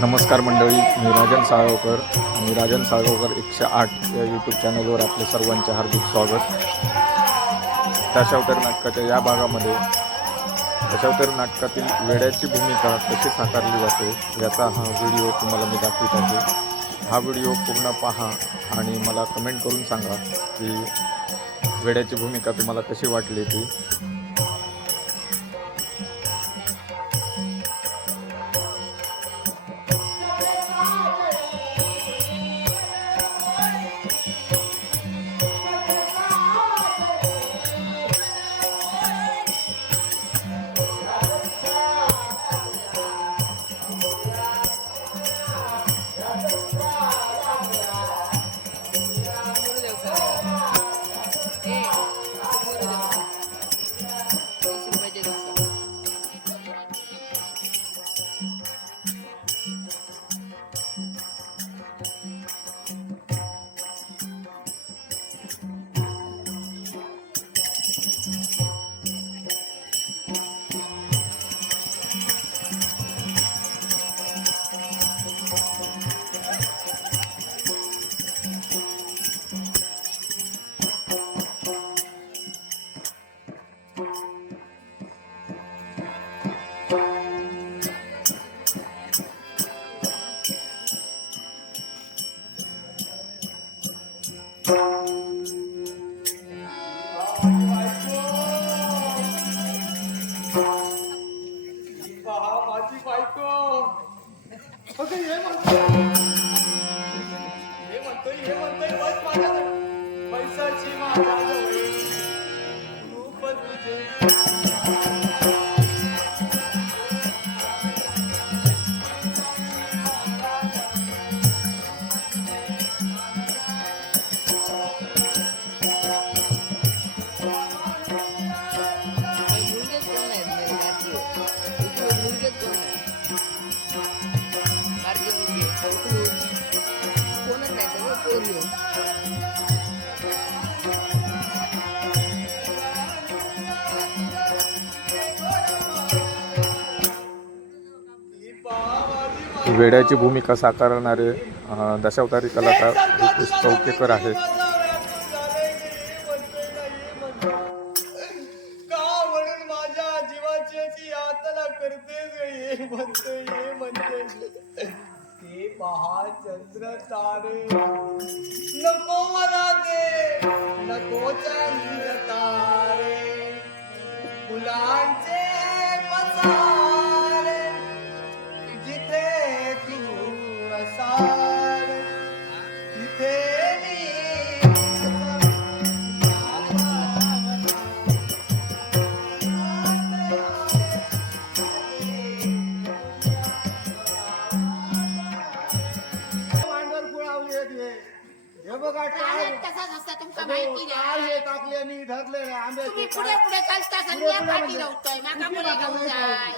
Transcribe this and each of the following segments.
नमस्कार मंडळी मी राजन साळगावकर. आणि राजन साळगावकर एकशे आठ या यूट्यूब चॅनलवर आपले सर्वांचे हार्दिक स्वागत. दशावतार नाटकाच्या या भागामध्ये दशावतार नाटकातील वेड्याची भूमिका कशी साकारली जाते याचा हा व्हिडिओ तुम्हाला मी दाखवित आहे. हा व्हिडिओ पूर्ण पहा आणि मला कमेंट करून सांगा की वेड्याची भूमिका तुम्हाला कशी वाटली ती. Thank you. वेड्याची भूमिका साकारणारे दशावतारी कलाकार रुपेश चौकेकर आहेत. का म्हणून माझ्या हे म्हणते हे म्हणते. तारे. नको मला ते नको तारे. फुलांचे तुम्ही पुढे पुढे चालता पाठी. लावतोय माका पुढे घेऊन जाय.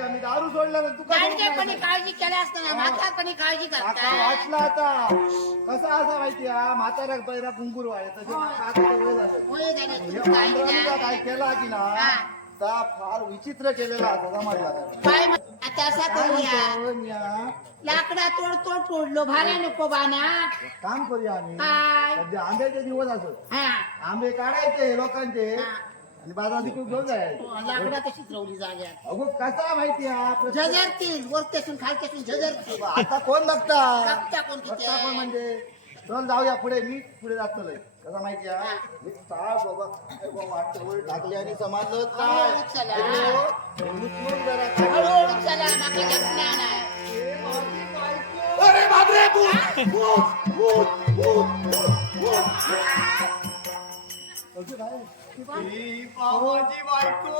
आम्ही दारू सोडलं ना तू का दांडगेपणी काळजी केली असताना म्हातारपणी काळजी काका करताय. वाचला आता. कसा असा माहिती हा म्हातारा बैरा कुंकूर वाळे तसे माका आता ते वय झालं. होय. झालं हे तुमचं काही पांडुरंगाला नाही. काय केला की ना हा. ता फार विचित्र केलेला? काय म्हण- आता असा करूया हा? लाकडा तोड तोड तोडलो भाला नको बाना काम करूया आम्ही काय? सध्या आंब्याचे दिवस असत हा आंबे काढायचे लोकांचे हा. आणि बाजारात विकून घेऊन जायचे लाकडा तशीच रवली जाग्यात अगो कसा माहिती हा प्रश्न? झजरतील वरतेसून खालतेसून झजरतील आता कोण बघता बघता कोण किती बघता आहे? कोण म्हणजे चल जाऊया पुढे. मी पुढे जातो लय. कसा माहिती हा हा. हे चाळ बाबा. काय बाबा वाटतं वर टाकली आणि समजलं हळूहळू चला. काय इकडे हो. उचलून जरा खाली. हळूहळू चला माका जपण्या नाही अरे बापरे भूत भूत भूत भूत भूत भूत काय ही पावाची बायको.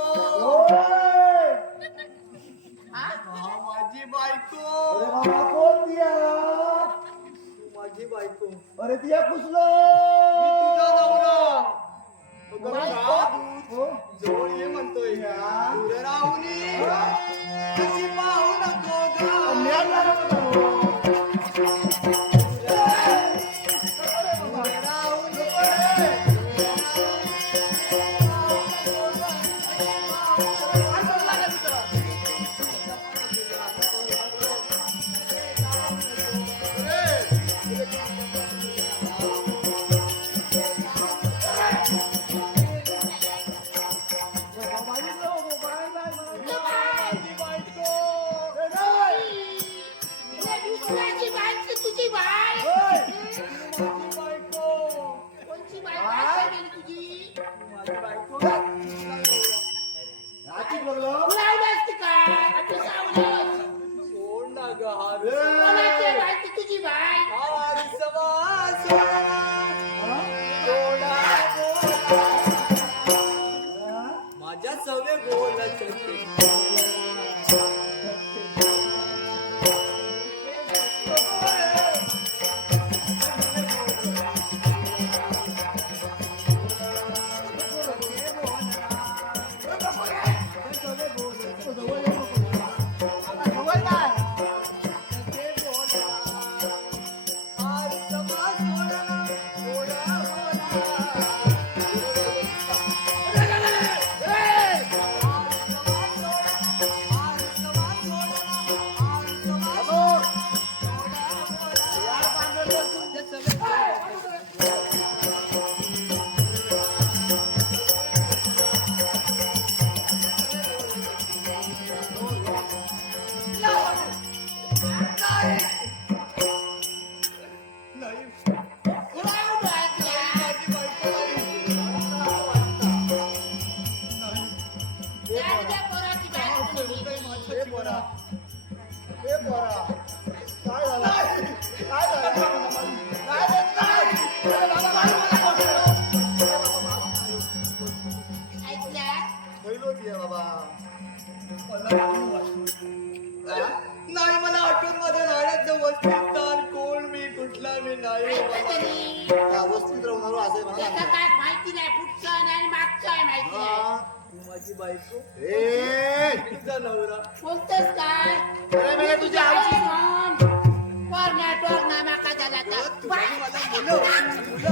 हा? हा? माझी बायको. अरे बाबा कोण दिया माझी बायको. अरे नवरा. बायको? हो? जवळ ये म्हणतोय. राहुनी कशी पाहू नको Música काय झालं काय झालं ऐकलं? पहिलो दिया बाबा. नाही मला आठवणमध्ये राहण्याचं वस्तीस्थान कोण मी कुठला मी नाही. ऐकलं तरी. असे त्याचं काय माहिती नाही पुढचं नाही मागचं आहे माहिती नाही. तू माझी बायको तुझा नवरा. बोलतोस काय? अरे मेल्या तुझ्या आईची. माका झाला तुला मला मुलं.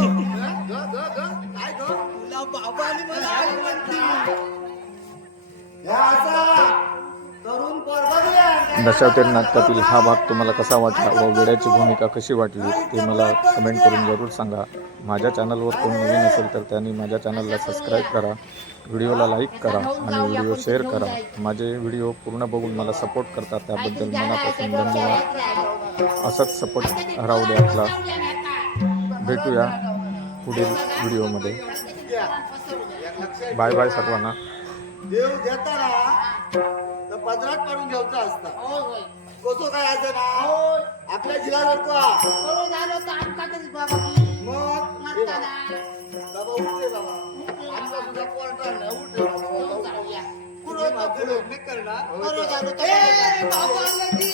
मुलं बाबा आणि मला आई म्हणती? दशावतार नाटकातील हा भाग तुम्हाला कसा वाटला व वेड्याची भूमिका कशी वाटली ते मला कमेंट करून जरूर सांगा. माझ्या चॅनलवर कोण नवीन असेल तर त्यांनी माझ्या चॅनलला सबस्क्राईब करा व्हिडिओला लाईक करा आणि व्हिडिओ शेअर करा. माझे व्हिडिओ पूर्ण बघून मला सपोर्ट करतात त्याबद्दल मनापासून धन्यवाद. असंच सपोर्ट राहू दे आपला. भेटूया पुढील व्हिडिओमध्ये. बाय बाय सर्वांना. देव देताना तर पदरात काढून घ्यायचा असता. होय. होय कसं काय असं ना? आपल्या बरोबर झालं बाबा. की मग म्हणताना बाबा उठले बाबा. आमचा सुद्धा कोर्टात नाही उठले घेऊन बाबा. जाऊया. पुढे माझं लग्न करणार बरोबर झालं तर ए, बाबा लगी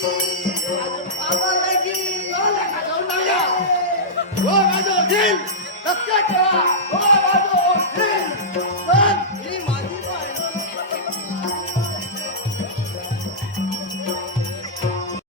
बाबा लगी हो, माझं दिल लक्षात ठेवा. हो